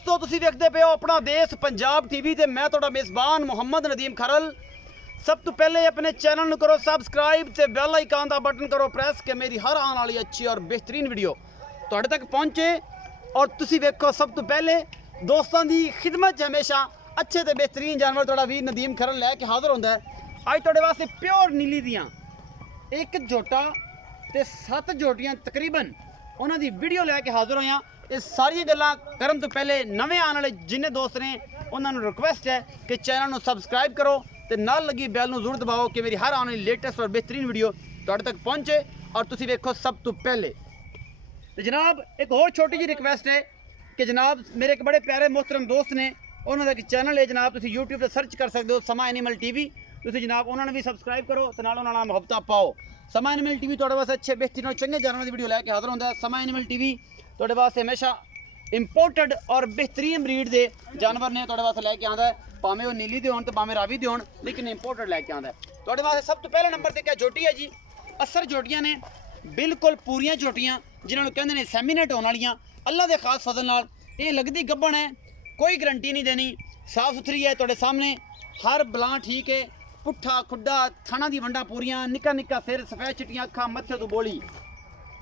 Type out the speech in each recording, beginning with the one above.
दोस्तों तुसी देखते पे हो अपना देश पंजाब टीवी ते मैं तुहाडा मेज़बान मुहम्मद नदीम खरल। सब तो पहले अपने चैनल करो सबसक्राइब ते बेल आइकन का बटन करो प्रेस कि मेरी हर आने वाली अच्छी और बेहतरीन वीडियो तुहाडे तक पहुँचे। और तुसी देखो सब तो पहले दोस्तों की खिदमत हमेशा अच्छे ते बेहतरीन जानवर तुहाडा वीर नदीम खरल लैके हाजिर होंदा है। अज तुहाडे वास्ते प्योर नीली दियां एक झोटा ते 7 झोटियां तकरीबन उन्हों की वीडियो लैके हाजिर होया। ये सारिया गल्लां करन तो पहले नवे आने वाले जिन्हें दोस्त ने उन्होंने रिक्वेस्ट है कि चैनल को सबसक्राइब करो तो नाल लगी बैल जरूर दबाओ कि मेरी हर आने वाली लेटेस्ट और बेहतरीन वीडियो तुहाडे तक पहुँचे। और तुसी देखो सब तो पहले तो जनाब एक और छोटी जी रिक्वेस्ट है कि जनाब मेरे एक बड़े प्यारे मोहतरम दोस्त ने उन्होंने एक चैनल है जनाब तुसी यूट्यूब पर सर्च कर सकते हो समा एनिमल टीवी। तुसी जनाब उन्होंने भी सबसक्राइब करो तो नाल उन्होंने मुहब्बत पाओ। समा एनिमल टीवी तुहाडे वास्ते अच्छे बेहतरीन और चंगे जानवरों की वीडियो लैके हाजिर होंदा है। समा एनिमल टीवी तुहाडे वास्ते हमेशा इंपोर्टेड और बेहतरीन ब्रीड के जानवर ने तुहाडे वास्ते लैके आंदा है। भावें वो नीली दे होण ते भावें रावी दे होण लेकिन इंपोर्टेड लैके आंदा है तुहाडे वास्ते। सब तो पहले नंबर ते क्या झोटी है जी असर झोटियां ने बिल्कुल पूरियां झोटियां जिन्होंने कहते हैं सैमीनेट होने वालियां अल्लाह के खास फजल नाल ये लगती गब्बन है। कोई गारंटी नहीं देनी, साफ सुथरी है तुहाडे सामने, हर बलां ठीक है, पुट्ठा खुड्डा थाना दी वंडा पूरियां, निक्का निक्का सिर, सफेद चिट्टियां अखां, मत्थे तो बोली।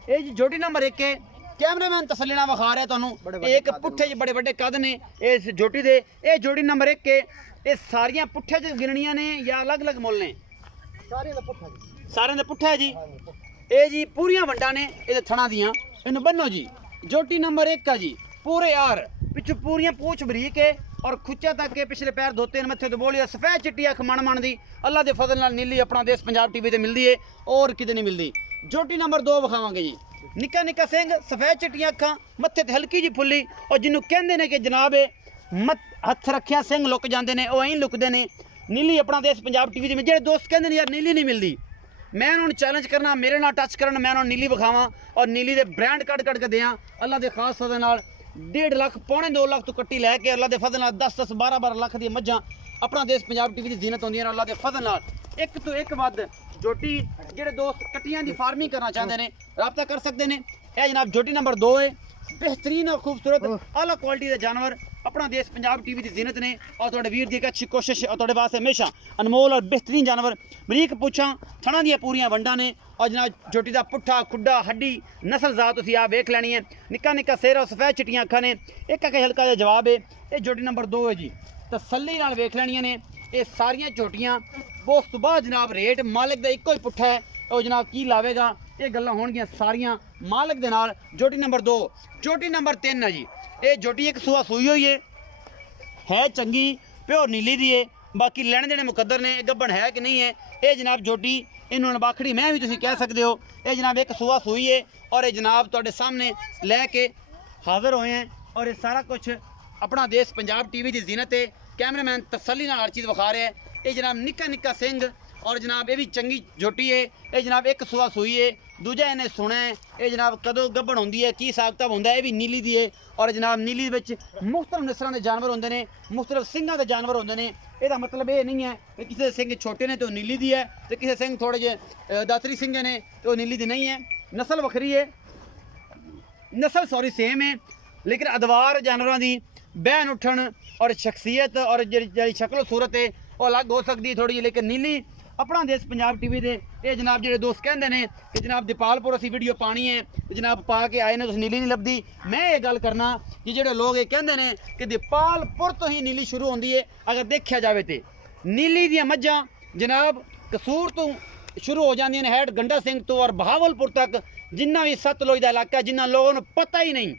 ये जी झोटी नंबर 1 है। कैमरामैन तसल्ली नाल विखा रहा है तुहानूं एक पुट्ठे बड़े बड़े कद ने इस झोटी दे। ये झोटी नंबर 1 है। ये सारियां पुट्ठे च गिननियां ने या अलग अलग मुल ने? सारे दा पुट्ठा है जी। ये जी पूरियां वंडा ने ये थणा दियां, इन्हूं बन्नो जी। झोटी नंबर 1 है जी पूरे यार पिछू पूरियां पूछ बरीक है और खुच्चा तक के पिछले पैर धोते हैं, मत्थे तो बोली सफेद चिट्टी अख मन मन दी अल्लाह के फजल नाल नीली अपना देश पंजाब टीवी ते मिलती है और किते नहीं मिलती। झोटी नंबर 2 विखावांगे जी। निक्का निक्का सिंह, सफेद चिट्टियां अखां, मत्थे ते हल्की जी फुल्ली और जिन्हों कहते हैं कि जनाब मत हथ रखिया सिंह लुक जाते हैं वो ऐं लुकते हैं। नीली अपना देश पंजाब टीवी में जो दोस्त कहते हैं यार नीली नहीं मिलती, मैं उन्होंने चैलेंज करना मेरे नाल टच करन, मैं उन्होंने नीली विखावां और नीली के ब्रांड कट कट के दें अल्लाह के खास फजल नाल। 1.5 लाख पौने 2 लाख तो कट्टी लैके अल्लाह के फजल नाल 10-10 12-12 लाख दी मज्जां अपना देश पंजाब टीवी की जीनत होंदी अल्लाह के फजल नाल। एक तो एक वध झोटी जेडे दोस्त कट्टियां की फार्मिंग करना चाहते हैं रब्ता कर सकते हैं। यह जनाब झोटी नंबर 2 है। बेहतरीन और खूबसूरत आला क्वालिटी के जानवर अपना देश पंजाब टीवी की जीनत ने और तुहाडे वीर की एक अच्छी कोशिश और तुहाडे वास्ते हमेशा अनमोल और बेहतरीन जानवर बरीक पुछां थणा दियां पूरियां वंडा ने और जनाब झोटी का पुट्ठा खुड्डा हड्डी नस्ल जात तुसीं आ वेख लैनी है। निक्का निक्का सिर और सफेद चिट्टियां अखां ने। एक हल्का जिहा जवाब है ये झोटी नंबर 2 है जी। तसल्ली नाल वेख लैनियां ने ये सारियां झोटियां। उस तो बाद जनाब रेट मालिक का एको ही पुट्ठा है और जनाब की लावेगा ये गल्लां होणगियां सारियां मालिक दे नाल। झोटी नंबर 2। झोटी नंबर 3 है जी। ये झोटी एक सूआ सूई हुई है चंगी प्योर नीली दी है। बाकी लेने देने मुकद्दर ने गब्बन है कि नहीं है। ये जनाब झोटी इन्होंने बाखड़ी मैं भी तुसीं कह सकते हो। ये जनाब एक सूआ सूई है और ये जनाब तुहाडे सामने लैके हाजिर होए हैं और ये सारा कुछ अपना देश पंजाब टीवी की जीनत है। कैमरामैन तसल्ली नाल हर चीज़ विखा रहा है। ये जनाब निक्का निक्का सिंह और जनाब ये भी चंगी झोटी है। ये जनाब एक सूआ सूई है, दूजा इन्हें सुना है ये जनाब कदों गब्बन होंदी है की हिसाब किताब होंदा है। ये भी नीली दी है और जनाब नीली विच मुख्तलिफ नस्लों के जानवर होंदे ने, मुख्तलिफ सिंघां के जानवर होंदे ने। ਇਹਦਾ मतलब ये नहीं है कि किसी सिंह छोटे ने तो नीली दी है तो किसी सिंह थोड़े जे दातरी सिंह ने तो नीली दी नहीं है। नस्ल वखरी है, नस्ल सॉरी सेम है लेकिन अदवार जानवरों की बहन उठन और शख्सियत और जी शक्ल सूरत है वो अलग हो सकती है थोड़ी जी। लेकिन नीली अपना देश पंजाब टीवी दे ये जनाब जो दोस्त कहते हैं कि जनाब दीपालपुर असी वीडियो पानी है जनाब पा के आए ने तो नीली नहीं लभदी। मैं ये गल करना कि जो लोग ये कहते हैं कि दीपालपुर तो ही नीली शुरू होती है। अगर देखा जाए तो नीली दियां मज्जां जनाब कसूर तो शुरू हो जाती हैं हैड गंडा सिंह तो और बहावलपुर तक जिन्ना भी सतलुज का इलाका जिन्ना लोगों को पता ही नहीं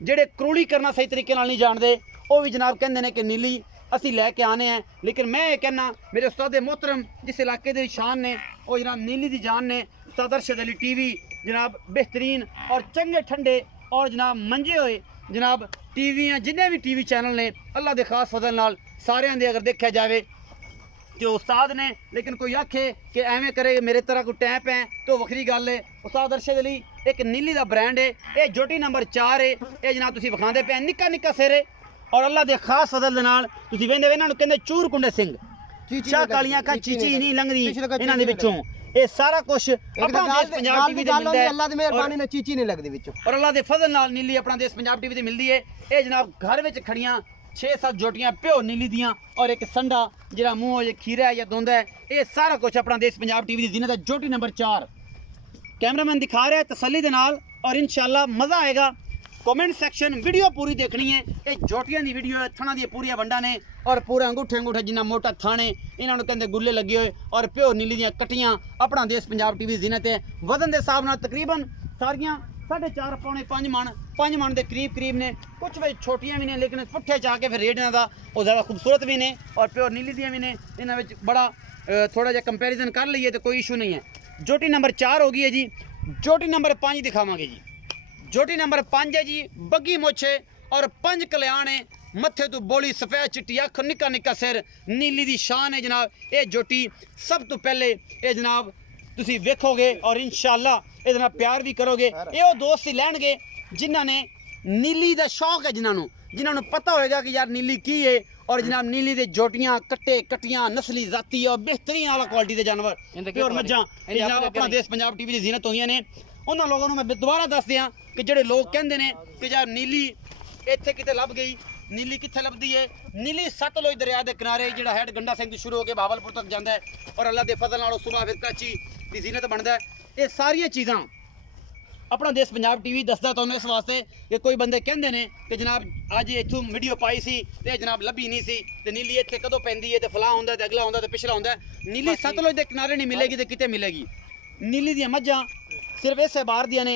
जेडे क्रूड़ी करना सही तरीके नाल नहीं जानते वो भी जनाब कहते हैं कि नीली असी लैके आने हैं। लेकिन मैं ये कहना मेरे उस्ताद मोहतरम जिस इलाके की शान ने वो जनाब नीली की जान ने उस्ताद अरशद अली टीवी जनाब बेहतरीन और चंगे ठंडे और जनाब मंजे हुए जनाब टीवी जिन्हें भी टीवी चैनल ने अल्लाह के खास फजल नाल सारियां दे अगर देखा जाए जो उस्ताद ने। लेकिन कोई आखे कि एवें करे मेरे तरह कोई टैप है तो वखरी गल है। उस्ताद अरशद अली एक नीली का ब्रांड है। ये झोटी नंबर 4 है। ये जनाब तुसीं विखांदे पे निक्का निक्का सिर है और अल्लाह के खास फजल दे नाल तुसीं वेंदे इन्हां नूं कहंदे चूर कुंडे सिंह शाह कालियां का चीची नहीं लंघदी इन्हां दे विचों। ਇਹ ਸਾਰਾ ਕੁਝ ਆਪਣਾ ਦੇਸ਼ ਪੰਜਾਬ ਟੀਵੀ ਤੇ ਮਿਲਦਾ ਹੈ। ਅੱਲਾ ਦੀ ਮਿਹਰਬਾਨੀ ਨਾਲ ਚੀਚੀ ਨਹੀਂ ਲੱਗਦੀ ਵਿੱਚੋਂ, ਔਰ ਅੱਲਾ ਦੇ ਫਜ਼ਲ ਨਾਲ ਨੀਲੀ ਆਪਣਾ ਦੇਸ਼ ਪੰਜਾਬ ਟੀਵੀ ਤੇ ਮਿਲਦੀ ਹੈ। ਇਹ ਜਨਾਬ ਘਰ ਵਿੱਚ ਖੜੀਆਂ 6-7 ਜੋਟੀਆਂ ਪਿਓ ਨੀਲੀ ਦੀਆਂ ਔਰ ਇੱਕ ਸੰਡਾ ਜਿਹੜਾ ਮੂੰਹ ਜਾਂ ਖੀਰਾ ਹੈ ਜਾਂ ਦੁੰਦ ਹੈ, ਇਹ ਸਾਰਾ ਕੁਝ ਆਪਣਾ ਦੇਸ਼ ਪੰਜਾਬ ਟੀਵੀ ਦੀ ਜ਼ੀਨਤ ਹੈ। ਜੋਟੀ ਨੰਬਰ 4 कैमरामैन दिखा रहा है तसल्ली दे नाल और इंशाल्लाह मज़ा आएगा। कमेंट सेक्शन वीडियो पूरी देखनी है। ये जोटियां दी वीडियो है, थणा दी पूरी वंडा ने और पूरे अंगूठे जिन्ना मोटा थाने इन्होंने कहते गुल्ले लगे हुए और प्योर नीली दियां कटियां अपना देश पंजाब टीवी जीनत है। वजन के हिसाब नाल तकरीबन सारियां 4.5 पौने 5 मन के करीब ने। कुछ वे छोटियां भी ने लेकिन पुट्ठे चा के फिर रेट इन्हां दा वो ज़्यादा खूबसूरत भी ने और प्योर नीली दियां भी ने। इन्हां विच बड़ा थोड़ा जिहा कंपैरिजन कर लईए तो कोई इशू नहीं है। जोटी नंबर 4 हो गई है जी। जोटी नंबर 5 दिखावांगे जी। जोटी नंबर 5 है जी, बग्गी मोछे और 5 कल्याण है, मत्थे तो बोली सफेद चिट्टी अख, निक्का निक्का सिर, नीली दी शान है जनाब। ये जोटी सब तो पहले ये जनाब तुसी वेखोगे और इंशाअल्लाह ये जनाब प्यार भी करोगे। ये वो दोस्त ही लैणगे जिन्हां ने नीली दा शौक है, जिन्हां पता होएगा कि यार नीली की है। और जनाब नीली दे जोटियां कट्टे कटियां नस्ली जाती और बेहतरीन आला क्वालिटी दे जानवर और मज्जां जनाब अपना देश पंजाब टीवी दी जीनत होईयां ने। उन्हां लोगों मैं दोबारा दस दियां कि जेडे लोग कहंदे ने कि यार नीली इत्थे किते लभ गई, नीली कित्थे लभदी है। नीली सतलुज दरिया के किनारे जिहड़ा हैड गंडा सिंह तो शुरू होकर बहावलपुर तक जाता है और अल्लाह के फजल नाल सुबह फिर कराची दी जीनत बनता है। ये सारियां चीज़ां अपना देश पंजाब टीवी दसदा तुहानूं इस वास्ते कि कोई बंदे कहंदे ने कि जनाब अज इत्थों वीडियो पाई सी ते जनाब लभी नहीं सी ते नीली इत्थे कदों पैंदी है ते फलां हुंदा ते अगला हुंदा ते पिछला हुंदा। नीली सतलुज दे किनारे नहीं मिलेगी ते किते मिलेगी। नीली दियां मज्जां सिर्फ इस बार दियां ने,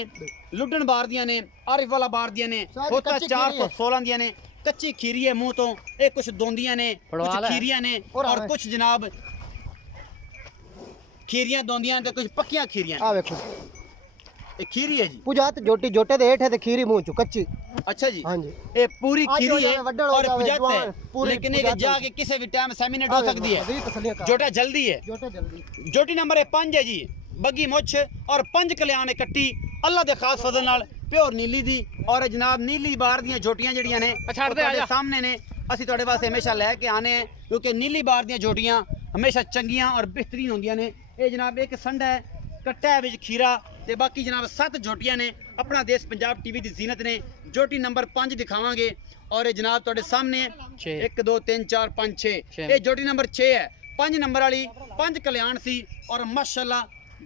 लुडन बार दियां ने, आरिफ वाला बार दियां ने, होता 416 दियां ने। कच्ची खीरी है मुंह तो, ये कुछ दोंदियां ने, कुछ खीरियां ने और कुछ जनाब खीरियां दोंदियां ते कुछ पक्कियां खीरियां। आ देखो ये खीरी है जी। पुजात जोटी जोटे दे हेठ है ते खीरी मुंह चो कच्ची। अच्छा जी। हां जी, ये पूरी खीरी है और जावे, पुजात जवान, है पूरी लेकिन ये जाके किसी भी टाइम सेमिनेट हो सकती है। जोटा जल्दी है। जोटा जल्दी। जोटी नंबर 5 है जी, बग्गी मुछ और 5 कल्याण कट्टी अल्लाह दे खास फजल नाल प्योर नीली दी। और जनाब नीली बार दियां जोटियां जड़ियां ने तुहाडे सामने ने, ਅਸੀਂ ਤੁਹਾਡੇ ਵਾਸਤੇ ਹਮੇਸ਼ਾ ਲੈ ਕੇ ਆਨੇ हैं क्योंकि नीली बार दियां जोटियां हमेशा चंगियां और बेहतरीन होंदियां ने। ये जनाब एक संडा है, कट्टा है विच खीरा ते बाकी जनाब 7 जोटियां ने अपना देश पंजाब टीवी दी जीनत ने। जोटी नंबर 5 दिखावांगे और ये जनाब तुहाडे सामने 1 2 3 4 5 6 ये जोटी नंबर 6 है। 5 नंबर वाली 5 कल्याण सी और माशाअल्लाह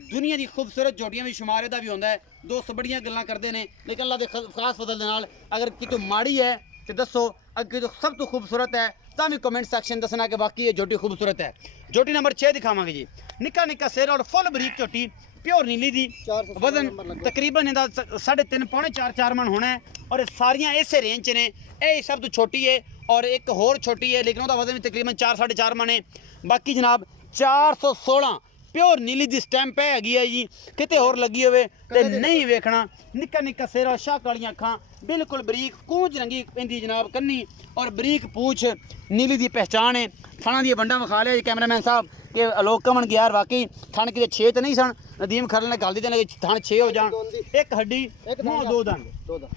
दुनिया की खूबसूरत जोटियां भी शुमारे दा भी होंदा है। दोस्त बड़ियां गल्लां करदे ने लेकिन अल्लाह दे खास फजल दे नाल अगर कितों माड़ी है तो दसो, अगर तो सब तो खूबसूरत है तो भी कमेंट सेक्शन दसना कि बाकी ये जोटी खूबसूरत है। जोटी नंबर 6 दिखावांगे जी। निक्का निक्का सिर और फुल बरीक जोटी प्योर नीली दी। वजन तकरीबन इहदा 3.5 पौने 4 मन होना है और ये सारियां इसे रेंज च ने। यह सब तो छोटी है और एक होर छोटी है लेकिन उसका वजन भी तकरीबन 4-4.5 मन है। बाकी जनाब 416 प्योर नीली दी स्टैंप हैगी है जी, किते होर लगी होवे ते नहीं वेखना। निक्का निक्का सिर और शाह कालियां अखां बिल्कुल बरीक कूंज रंगी इंदी जनाब कन्नी और बरीक पूछ नीली दी पहचान है। थाना दी बंडा विखा लिया जी कैमरामैन साहब कि लोग कमन कि यार वाकई थान किते 6 तो नहीं सन, नदीम खरल ने गल दी कि थान 6 हो जान। एक हड्डी मुंह 2 दंद,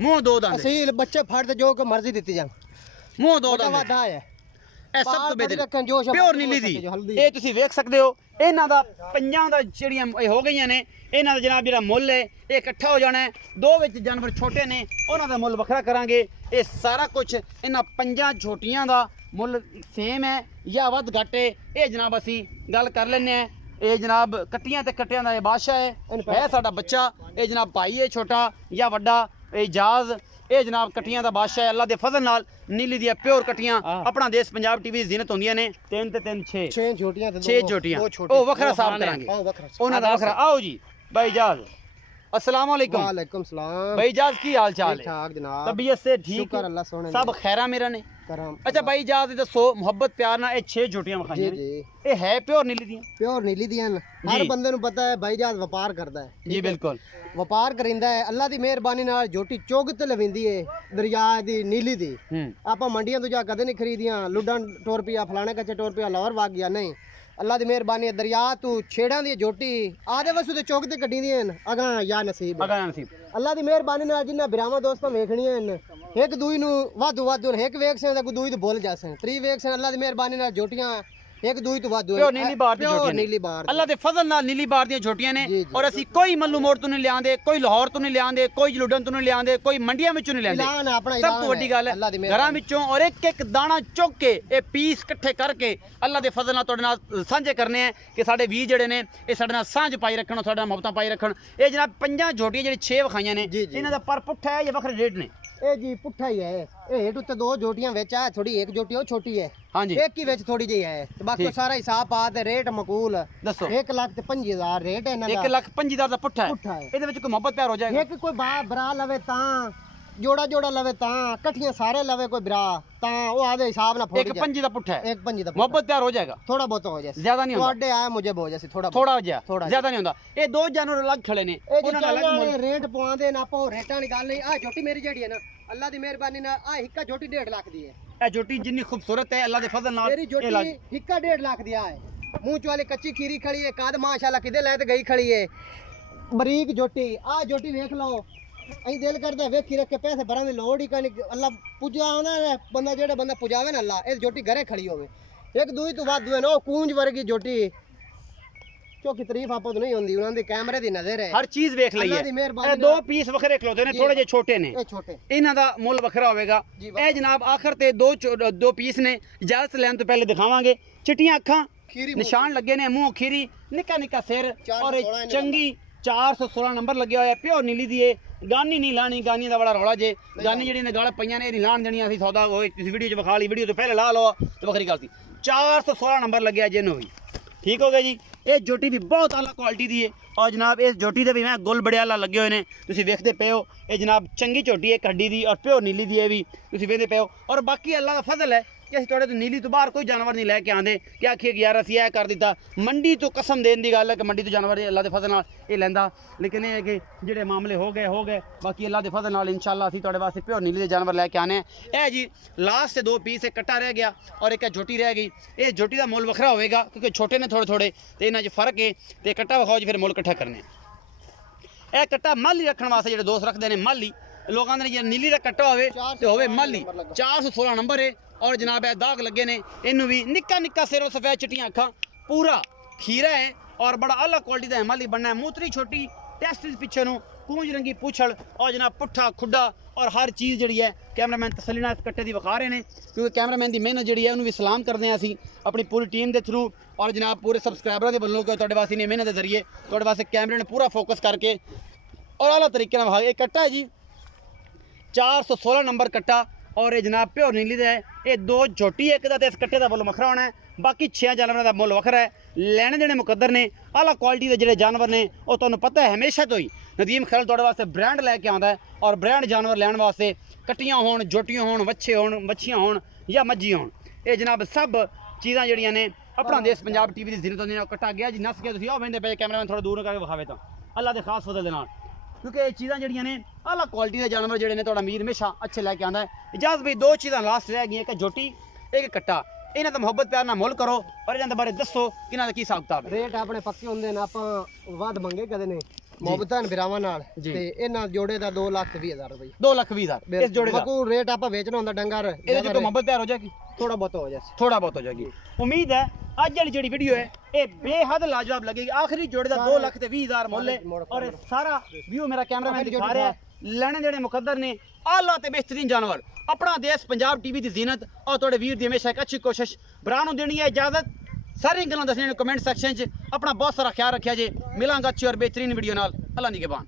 मुंह 2 दंद असील बच्चे फाड़ ते जो को मर्जी दित्ती जान, मुंह 2 दंद वादा है। ਇਹ ਸਭ ਤੋਂ ਬਿਹਤਰ ਪਿਓਰ ਨੀਲੀ ਦੀ। ਇਹ ਤੁਸੀਂ ਵੇਖ ਸਕਦੇ ਹੋ ਇਹਨਾਂ ਦਾ ਪੰਜਾਂ ਦਾ ਜਿਹੜੀਆਂ ਇਹ ਹੋ ਗਈਆਂ ਨੇ। ਇਹਨਾਂ ਦਾ ਜਨਾਬ ਜਿਹੜਾ ਮੁੱਲ ਹੈ ਇਹ ਇਕੱਠਾ ਹੋ ਜਾਣਾ ਹੈ। 2 ਵਿੱਚ ਜਾਨਵਰ ਛੋਟੇ ਨੇ ਉਹਨਾਂ ਦਾ ਮੁੱਲ ਵੱਖਰਾ ਕਰਾਂਗੇ। ਇਹ ਸਾਰਾ ਕੁਝ ਇਹਨਾਂ ਪੰਜਾਂ ਛੋਟੀਆਂ ਦਾ ਮੁੱਲ ਸੇਮ ਹੈ ਜਾਂ ਵੱਧ ਘੱਟ ਹੈ ਇਹ ਜਨਾਬ ਅਸੀਂ ਗੱਲ ਕਰ ਲੈਂਦੇ ਹਾਂ। ਇਹ ਜਨਾਬ ਕੱਟੀਆਂ ਤੇ ਕੱਟਿਆਂ ਦਾ ਇਹ ਬਾਦਸ਼ਾਹ ਹੈ ਸਾਡਾ ਬੱਚਾ। ਇਹ ਜਨਾਬ ਭਾਈ ਹੈ ਛੋਟਾ ਜਾਂ ਵੱਡਾ ਇਹ ਇਜਾਜ਼। ਇਹ ਜਨਾਬ ਕਟੀਆਂ ਦਾ ਬਾਦਸ਼ਾਹ ਹੈ ਅੱਲਾ ਦੇ ਫਜ਼ਲ ਨਾਲ। नीली दी प्योर कटियां अपना देश पंजाब टीवी जीनत होंदियां ने। 3 ते 3 6 जोटियां ते 6 जोटियां ओ वखरा साफ करांगे ओना दा वखरा। आओ जी भाई इजाज, अस्सलाम वालेकुम। वालेकुम सलाम भाई इजाज की हाल चाल है? ठीक ठाक जनाब, तबीयत से ठीक शुक्र अल्लाह सोने सब खैरा मेरा ने करम। अच्छा भाई इजाज दसो मोहब्बत प्यार ना ये 6 जोटियां विखाईयां ने, ये है प्योर नीली दी? प्योर नीली दी हर बंदे नु पता है भाई इजाज व्यापार करदा है जी बिल्कुल व्यापार करिंदा है। अल्लाह दी मेहरबानी नाल जोटी चुग ते लविंदी है दरिया दी नीली दी। आपां मंडियां तो जा कदे नहीं खरीदियां लुडन टोर पिया फलाने कच्चे टोर पिया लाहौर वाग गया नहीं। अल्लाह दी मेहरबानी है दरिया तू छेड़ां दी जोटी आदे वसू ते चुग ते कड्डी दी अगा या नसीब अगा नसीब। अल्लाह दी मेहरबानी नाल जिन्ना बिरामा दोस्तां वेखणियां एक दूई नु वादू वादू एक वेख से दूई तो बोल जा सन त्री वेख से। अल्लाह दी मेहरबानी नाल जोटियां ਇੱਕ ਦੂਈ ਤੋਂ ਵੱਧ ਪਿਓ ਨੀਲੀ ਬਾਰ ਦੀ ਝੋਟੀਆਂ ਨੇ। ਨੀਲੀ ਬਾਰ ਅੱਲਾ ਦੇ ਫਜ਼ਲ ਨਾਲ ਨੀਲੀ ਬਾਰ ਦੀਆਂ ਝੋਟੀਆਂ ਨੇ ਜੀ, ਜੀ। ਔਰ ਅਸੀਂ ਕੋਈ ਮੱਲੂ ਮੋੜ ਤੋਂ ਨਹੀਂ ਲਿਆਂਦੇ, ਕੋਈ ਲਾਹੌਰ ਤੋਂ ਨਹੀਂ ਲਿਆਂਦੇ, ਕੋਈ ਜਲੂਡਨ ਤੋਂ ਨਹੀਂ ਲਿਆਂਦੇ, ਕੋਈ ਮੰਡੀਆਂ ਵਿੱਚੋਂ ਨਹੀਂ ਐਲਾਨ ਲਿਆਂਦੇ। ਹੈ, ਆਪਣਾ ਸਭ ਐਲਾਨ ਤੋਂ ਵੱਡੀ ਗੱਲ ਅੱਲਾ ਦੀ ਹੈ ਮਿਹਰਬਾਨੀ। ਘਰਾਂ ਵਿੱਚੋਂ ਔਰ ਇੱਕ ਇੱਕ ਦਾਣਾ ਚੁੱਕ ਕੇ ਇਹ ਪੀਸ ਇਕੱਠੇ ਕਰਕੇ ਅੱਲਾ ਦੇ ਫਜ਼ਲ ਨਾਲ ਤੁਹਾਡੇ ਨਾਲ ਸਾਂਝੇ ਕਰਨੇ ਆ ਕਿ ਸਾਡੇ ਵੀਰ ਜਿਹੜੇ ਨੇ ਇਹ ਸਾਡੇ ਨਾਲ ਸਾਂਝ ਪਾਈ ਰੱਖਣ, ਸਾਡੇ ਨਾਲ ਮੁਹੱਬਤਾਂ ਪਾਈ ਰੱਖਣ। ਇਹ ਜਨਾਬ 5 ਝੋਟੀਆਂ ਜਿਹੜੀ 6 ਵਿਖਾਈਆਂ ਨੇ, ਜੀ, ਜੀ। ਇਹਨਾਂ ਦਾ ਪਰ ਪੁੱਠਾ ਹੈ ਜਾਂ ਵੱਖਰੇ ਰੇਟ ਨੇ? ਇਹ ਜੀ ਪੁੱਠਾ ਹੀ ਹੈ। ਇਹ ਹੇਠ ਉੱਤੇ 2 ਜੋਟੀਆਂ ਵਿੱਚ ਆ, ਥੋੜੀ ਇੱਕ ਜੋਟੀ ਉਹ ਛੋਟੀ ਹੈ, ਹਾਂਜੀ ਇੱਕ ਹੀ ਵਿੱਚ ਥੋੜੀ ਜਿਹੀ ਹੈ ਤੇ ਬਾਕੀ ਠੀਕ। ਸਾਰਾ ਹਿਸਾਬ ਪਾ ਤੇ ਰੇਟ ਮਕੂਲ ਦੱਸੋ। 1,25,000 ਰੇਟ ਹੈ ਇਹਨਾਂ ਦਾ। 1,25,000 ਦਾ ਪੁੱਠਾ ਪੁੱਠਾ ਹੈ। ਹੈ। ਇਹਦੇ ਵਿੱਚ ਕੋਈ ਮੁਹੱਬਤ ਪਿਆਰ ਹੋ ਜਾਏਗਾ? ਇੱਕ ਕੋਈ ਬਰਾ ਲਵੇ ਤਾਂ ਜੋੜਾ ਲਵੇ ਤਾਂ ਇਕੱਠੀਆਂ ਸਾਰੇ ਲਵੇ ਕੋਈ ਬਰਾ ਤਾਂ ਉਹ ਆਦੇ ਹਿਸਾਬ ਨਾਲ ਫੋੜ 1,25 ਦਾ ਪੁੱਠਾ ਹੈ। 1,25 ਦਾ ਮੁਹੱਬਤ ਪਿਆਰ ਹੋ ਜਾਏਗਾ? ਥੋੜਾ ਬਹੁਤ ਹੋ ਜਾਏ, ਜ਼ਿਆਦਾ ਨਹੀਂ ਹੁੰਦਾ। ਤੁਹਾਡੇ ਆਇਆ ਮੁਝੇ ਹੋ ਜਾਏ ਥੋੜਾ ਥੋੜਾ ਜਿਹਾ, ਥੋੜਾ ਜ਼ਿਆਦਾ ਨਹੀਂ ਹੁੰਦਾ। ਇਹ ਦੋ ਜਾਨਵਰ ਅਲੱਗ ਖੜੇ ਨੇ, ਇਹ ਜੀ ਉਹਨਾਂ ਦਾ ਅਲੱਗ ਮੁੱਲ। ਰੇਟ ਪਵਾਉਂਦੇ ਨਾ ਆਪਾਂ ਰੇਟਾਂ ਵਾਲੀ ਗੱਲ ਨਹੀਂ। ਆ ਛੋਟੀ ਮੇਰੀ ਜਿਹੜੀ ਹੈ ਨਾ, ਅੱਲਾ ਦੀ ਮਿਹਰਬਾਨੀ ਨਾਲ ਆ ਹਿੱਕਾ ਛੋਟੀ 1.5 ਲੱਖ ਦੀ ਹੈ। ਇਹ ਝੋਟੀ ਜਿੰਨੀ ਖੂਬਸੂਰਤ ਹੈ ਅੱਲਾ ਦੇ ਫਜ਼ਲ ਨਾਲ ਮੇਰੀ ਇਹ ਜੋਟੀ ਲੱਗ ਹਿੱਕਾ 1.5 ਲੱਖ ਦੀ ਆ ਹੈ। ਮੂੰਹ ਚ ਵਾਲੀ ਕੱਚੀ ਖੀਰੀ ਖੜੀ ਹੈ, ਕਾਦ ਮਾਸ਼ਾਅੱਲਾ ਕਿਦੇ ਲੈ ਤੇ ਗਈ ਖੜੀ ਹੈ। ਬਰੀਕ ਜੋਟੀ ਆ ਜੋਟੀ ਵੇਖ ਲਓ, ਅਸੀਂ ਦਿਲ ਕਰਦਾ ਵੇਖੀ ਰੱਖ ਕੇ ਪੈਸੇ ਭਰਾਂ ਦੀ ਲੋੜ ਹੀ ਕੋਈ। ਅੱਲਾ ਪੁੱਜਾ ਆਉਂਦਾ ਬੰਦਾ, ਜਿਹੜਾ ਬੰਦਾ ਪੁਜਾਵੇ ਨਾ ਅੱਲਾ, ਇਹ ਜੋਟੀ ਘਰੇ ਖੜੀ ਹੋਵੇ। ਇੱਕ ਦੂਈ ਤੋਂ ਵੱਧ ਹੋਵੇ ਨਾ, ਉਹ ਕੂੰਜ ਵਰਗੀ ਜੋਟੀ ਚੋਕੀ ਤਾਰੀਫ ਆਪਾਂ ਤੋਂ ਨਹੀਂ ਹੁੰਦੀ, ਉਹਨਾਂ ਦੇ ਕੈਮਰੇ ਦੀ ਨਜ਼ਰ ਹੈ। ਹਰ ਚੀਜ਼ ਵੇਖ ਲਈ ਅੱਲਾ ਹੈ। ਦੀ ਮਿਹਰਬਾਨੀ ਇਹ ਦੋ ਪੀਸ ਵੱਖਰੇ ਖਲੋਤੇ ਨੇ, ਥੋੜੇ ਜਿਹੇ ਛੋਟੇ ਨੇ, ਇਹ ਛੋਟੇ ਇਹਨਾਂ ਦਾ ਮੁੱਲ ਵੱਖਰਾ ਹੋਵੇਗਾ। ਜੀ, ਇਹ ਜਨਾਬ ਆਖਰ ਤੇ ਦੋ ਪੀਸ ਨੇ, ਇਜਾਜ਼ਤ ਲੈਣ ਤੋਂ ਪਹਿਲੇ ਦਿਖਾਵਾਂਗੇ। ਚਿੱਟੀਆਂ ਅੱਖਾਂ, ਖੀਰੀ ਨਿਸ਼ਾਨ ਲੱਗੇ ਨੇ, ਮੂੰਹ ਖੀਰੀ, ਨਿੱਕਾ ਨਿੱਕਾ ਸਿਰ 416 ਔਰ ਇਹ ਇਹਨਾਂ ਚੰਗੀ 416 ਨੰਬਰ ਲੱਗਿਆ ਹੋਇਆ। ਪਿਓ ਨੀਲੀ ਦੀ ਏ, ਗਾਨੀ ਨਹੀਂ ਲਾਣੀ, ਗਾਨੀ ਦਾ ਬੜਾ ਰੌਲਾ ਜੇ। ਗਾਨੀ ਜਿਹੜੀ ਨੇ ਗਾਲ ਪਈਆਂ ਨੇ ਇਹ ਨਹੀਂ ਲਾਣ ਦੇਣੀਆਂ। ਅਸੀਂ ਸੌਦਾ ਹੋਏ ਤੁਸੀਂ ਵੀਡੀਓ 'ਚ ਵਿਖਾ ਲਈ, ਵੀਡੀਓ ਤੋਂ ਪਹਿਲੇ ਲਾ ਲਓ ਤੇ ਵੱਖਰੀ ਗੱਲ ਸੀ। 416 ਨੰਬਰ ਲੱਗਿਆ ਜੇ ਇਹਨੂੰ ਵੀ, ਠੀਕ ਹੋ ਗਿਆ ਜੀ। ਇਹ ਜੋਟੀ ਵੀ ਬਹੁਤ ਆਲਾ ਕੁਆਲਿਟੀ ਦੀ ਹੈ ਔਰ ਜਨਾਬ ਇਸ ਜੋਟੀ ਦੇ ਵੀ ਮੈਂ ਗੁੱਲ ਬੜਿਆਲਾ ਲੱਗੇ ਹੋਏ ਨੇ, ਤੁਸੀਂ ਵੇਖਦੇ ਪਏ ਹੋ। ਇਹ ਜਨਾਬ ਚੰਗੀ ਝੋਟੀ ਹੈ, ਹੱਡੀ ਦੀ ਔਰ ਪਿਓ ਨੀਲੀ ਦੀ ਇਹ ਵੀ ਤੁਸੀਂ ਵੇਖਦੇ ਪਏ ਹੋ। ਔਰ ਬਾਕੀ ਅੱਲਾ ਦਾ ਫਜ਼ਲ ਹੈ ਕਿ ਅਸੀਂ ਤੁਹਾਡੇ ਤੋਂ ਨੀਲੀ ਤੋਂ ਬਾਹਰ ਕੋਈ ਜਾਨਵਰ ਨਹੀਂ ਲੈ ਕੇ ਆਂਦੇ ਕਿ ਆਖੀਏ ਕਿ ਯਾਰ ਅਸੀਂ ਇਹ ਕਰ ਦਿੱਤਾ। ਮੰਡੀ ਤੋਂ ਕਸਮ ਦੇਣ ਦੀ ਗੱਲ ਹੈ ਕਿ ਮੰਡੀ ਤੋਂ ਜਾਨਵਰ ਅੱਲਾ ਦੇ ਫਜ਼ਲ ਨਾਲ ਇਹ ਲੈਂਦਾ, ਲੇਕਿਨ ਇਹ ਹੈ ਕਿ ਜਿਹੜੇ ਮਾਮਲੇ ਹੋ ਗਏ। ਬਾਕੀ ਅੱਲਾ ਦੇ ਫਜ਼ਲ ਨਾਲ ਇਨਸ਼ਾਅੱਲਾ ਅਸੀਂ ਤੁਹਾਡੇ ਵਾਸਤੇ ਪਿਓ ਨੀਲੀ ਦੇ ਜਾਨਵਰ ਲੈ ਕੇ ਆਨੇ ਆ। ਇਹ ਜੀ ਲਾਸਟ 2 ਪੀਸ, ਇੱਕ ਕੱਟਾ ਰਹਿ ਗਿਆ ਔਰ ਇੱਕ ਝੋਟੀ ਰਹਿ ਗਈ। ਇਹ ਝੋਟੀ ਦਾ ਮੁੱਲ ਵੱਖਰਾ ਹੋਵੇਗਾ ਕਿਉਂਕਿ ਛੋਟੇ ਨੇ ਥੋੜੇ ਤੇ ਇਹਨਾਂ 'ਚ ਫਰਕ ਹੈ। ਤੇ ਕੱਟਾ ਵਿਖਾਓ ਜੀ, ਫਿਰ ਮੁੱਲ ਇਕੱਠਾ ਕਰਨੇ ਆ। ਇਹ ਕੱਟਾ ਮਾਲੀ ਰੱਖਣ ਵਾਸਤੇ ਜਿਹੜੇ ਦੋਸਤ ਰੱਖਦੇ ਨੇ, ਮਾਲੀ ਲੋਕਾਂ ਦੇ ਜੇ ਨੀਲੀ ਦਾ ਕੱਟਾ ਹੋਵੇ ਤੇ ਹੋਵੇ ਮਾਲੀ। 416 ਨੰਬਰ ਹੈ ਔਰ ਜਨਾਬ ਇਹ ਦਾਗ ਲੱਗੇ ਨੇ। ਇਹਨੂੰ ਵੀ ਨਿੱਕਾ ਨਿੱਕਾ ਸਿਰ, ਸਫੈਦ ਚਿੱਟੀਆਂ ਅੱਖਾਂ, ਪੂਰਾ ਖੀਰਾ ਹੈ ਔਰ ਬੜਾ ਆਲਾ ਕੁਆਲਿਟੀ ਦਾ ਮਾਲੀ ਬਣਨਾ ਹੈ। ਮੂਤਰੀ ਛੋਟੀ, ਟੈਸਟ ਪਿੱਛੇ ਨੂੰ ਕੂੰਜ ਰੰਗੀ ਪੁੱਛਲ ਔਰ ਜਨਾਬ ਪੁੱਠਾ ਖੁੱਡਾ ਔਰ ਹਰ ਚੀਜ਼ ਜਿਹੜੀ ਹੈ ਕੈਮਰਾਮੈਨ ਤਸੱਲੀ ਨਾਲ ਇਸ ਕੱਟੇ ਦੀ ਵਿਖਾ ਰਹੇ ਨੇ, ਕਿਉਂਕਿ ਕੈਮਰਾਮੈਨ ਦੀ ਮਿਹਨਤ ਜਿਹੜੀ ਹੈ ਉਹਨੂੰ ਵੀ ਸਲਾਮ ਕਰਦੇ ਹਾਂ ਅਸੀਂ ਆਪਣੀ ਪੂਰੀ ਟੀਮ ਦੇ ਥਰੂ ਔਰ ਜਨਾਬ ਪੂਰੇ ਸਬਸਕ੍ਰਾਈਬਰਾਂ ਦੇ ਵੱਲੋਂ ਕਿ ਤੁਹਾਡੇ ਵਾਸਤੇ ਨੇ ਮਿਹਨਤ ਦੇ ਜ਼ਰੀਏ ਤੁਹਾਡੇ ਵਾਸਤੇ ਕੈਮਰੇ ਨੇ ਪੂਰਾ ਫੋਕਸ ਕਰਕੇ ਔਰ ਆਲਾ ਤਰੀਕੇ ਨਾਲ ਵਿਖਾ। ਇਹ ਕੱਟਾ ਹੈ ਜੀ 416 ਨੰਬਰ ਕੱਟਾ ਔਰ ਇਹ ਜਨਾਬ ਪਿਓ ਨੀਲੀ ਦਾ ਹੈ। ਇਹ 2 ਝੋਟੀ ਇੱਕ ਦਾ ਤੇ ਇਸ ਕੱਟੇ ਦਾ ਮੁੱਲ ਵੱਖਰਾ ਹੋਣਾ ਹੈ। ਬਾਕੀ 6 ਜਾਨਵਰਾਂ ਦਾ ਮੁੱਲ ਵੱਖਰਾ ਹੈ। ਲੈਣੇ ਦੇਣੇ ਮੁਕੱਦਰ ਨੇ। ਆਲਾ ਕੁਆਲਿਟੀ ਦੇ ਜਿਹੜੇ ਜਾਨਵਰ ਨੇ ਉਹ ਤੁਹਾਨੂੰ ਪਤਾ ਹੈ ਹਮੇਸ਼ਾ ਤੋਂ ਹੀ ਨਦੀਮ ਖਰਲ ਤੁਹਾਡੇ ਵਾਸਤੇ ਬ੍ਰਾਂਡ ਲੈ ਕੇ ਆਉਂਦਾ ਹੈ ਔਰ ਬ੍ਰਾਂਡ ਜਾਨਵਰ ਲੈਣ ਵਾਸਤੇ ਕੱਟੀਆਂ ਹੋਣ, ਜੋਟੀਆਂ ਹੋਣ, ਵੱਛੇ ਹੋਣ, ਵੱਛੀਆਂ ਹੋਣ ਜਾਂ ਮੱਝੀ ਹੋਣ, ਇਹ ਜਨਾਬ ਸਭ ਚੀਜ਼ਾਂ ਜਿਹੜੀਆਂ ਨੇ ਆਪਣਾ ਦੇਸ਼ ਪੰਜਾਬ ਟੀਵੀ ਦੀ ਜ਼ਿੰਦਗੀ ਤੋਂ ਕੱਟਾ ਗਿਆ ਜੀ, ਨਸ ਗਿਆ। ਤੁਸੀਂ ਆਹ ਵੇਂਦੇ ਪਏ ਕੈਮਰਾਮੈਨ ਥੋੜਾ ਦੂਰ ਕਰਕੇ ਵਿਖਾਵੇ ਤਾਂ ਅੱਲਾ ਦੇ ਖਾਸ ਫਜ਼ਲ ਦੇ ਨਾਲ, ਕਿਉਂਕਿ ਇਹ ਚੀਜ਼ਾਂ ਜਿਹੜੀਆਂ ਨੇ ਆਲਾ ਕੁਆਲਿਟੀ ਦੇ ਜਾਨਵਰ ਜਿਹੜੇ ਨੇ ਤੁਹਾਡਾ ਅਮੀਰ ਹਮੇਸ਼ਾ ਅੱਛੇ ਲੈ ਕੇ ਆਉਂਦਾ ਹੈ। ਇਜਾਜ਼ਤ ਵੀ 2 ਚੀਜ਼ਾਂ ਲਾਸਟ ਰਹਿ ਗਈਆਂ, ਇੱਕ ਜੋਟੀ ਇੱਕ ਕੱਟਾ। ਇਹਨਾਂ ਦਾ ਮੁਹੱਬਤ ਪਿਆਰ ਨਾਲ ਮੁੱਲ ਕਰੋ ਔਰ ਇਹਨਾਂ ਦੇ ਬਾਰੇ ਦੱਸੋ ਕਿ ਇਹਨਾਂ ਦਾ ਕੀ ਹਿਸਾਬ ਕਿਤਾਬ ਹੈ। ਰੇਟ ਆਪਣੇ ਪੱਕੇ ਹੁੰਦੇ ਨੇ, ਆਪਾਂ ਵੱਧ ਮੰਗੇ ਕਦੇ ਨੇ ਮੁਹੱਬਤਾਂ ਬਿਰਾਵਾਂ ਨਾਲ। ਜੀ। ਤੇ ਇਹਨਾਂ ਜੋੜੇ ਦਾ 2,20,000 ਰੁਪਏ 2,20,000 ਇਸ ਜੋੜੇ ਦਾ। ਬਕੂ ਰੇਟ ਆਪਾਂ ਵੇਚਣਾ ਹੁੰਦਾ ਡੰਗਰ, ਇਹਦੇ ਚ ਕੋਈ ਮੁਹੱਬਤ ਪਿਆਰ ਹੋ ਜਾਏਗੀ, ਥੋੜਾ ਬਹੁਤ ਹੋ ਜਾਏ। ਥੋੜਾ ਬਹੁਤ ਹੋ ਜਾਏਗੀ। ਉਮੀਦ ਹੈ ਅੱਜ ਵਾਲੀ ਜਿਹੜੀ ਵੀਡੀਓ ਹੈ ਇਹ ਬੇਹੱਦ ਲਾਜਵਾਬ ਲੱਗੇਗੀ। ਆਖਰੀ ਜੋੜੇ ਦਾ 2,20,000 ਮੁੱਲ ਹੈ ਔਰ ਇਹ ਸਾਰਾ ਵੀਊ ਮੇਰਾ ਕੈਮਰਾਮੈਨ ਦਿਖਾ ਰਿਹਾ ਹੈ। ਲੈਣੇ ਜਿਹੜੇ ਮੁਕੱਦਰ ਨੇ ਆਲਾ ਤੇ ਬਿਹਤਰੀਨ ਜਾਨਵਰ। ਆਪਣਾ ਦੇਸ਼ ਪੰਜਾਬ ਟੀਵੀ ਦੀ ਜ਼ੀਨਤ ਔਰ ਤੁਹਾਡੇ ਵੀਰ ਦੀ ਹਮੇਸ਼ਾ ਇੱਕ ਅੱਛੀ ਕੋਸ਼ਿਸ਼ ਭਰਾ ਨੂੰ ਦੇਣੀ ਹੈ ਇਜਾਜ਼ਤ। ਸਾਰੀਆਂ ਗੱਲਾਂ ਦੱਸਣੀਆਂ ਨੇ ਕਮੈਂਟ ਸੈਕਸ਼ਨ 'ਚ। ਆਪਣਾ ਬਹੁਤ ਸਾਰਾ ਖਿਆਲ ਰੱਖਿਆ ਜੇ। ਮਿਲਾਂਗਾ ਅੱਛੀ ਔਰ ਬਿਹਤਰੀਨ ਵੀਡੀਓ ਨਾਲ। ਅੱਲਾ ਨਿਗਹਿਬਾਨ।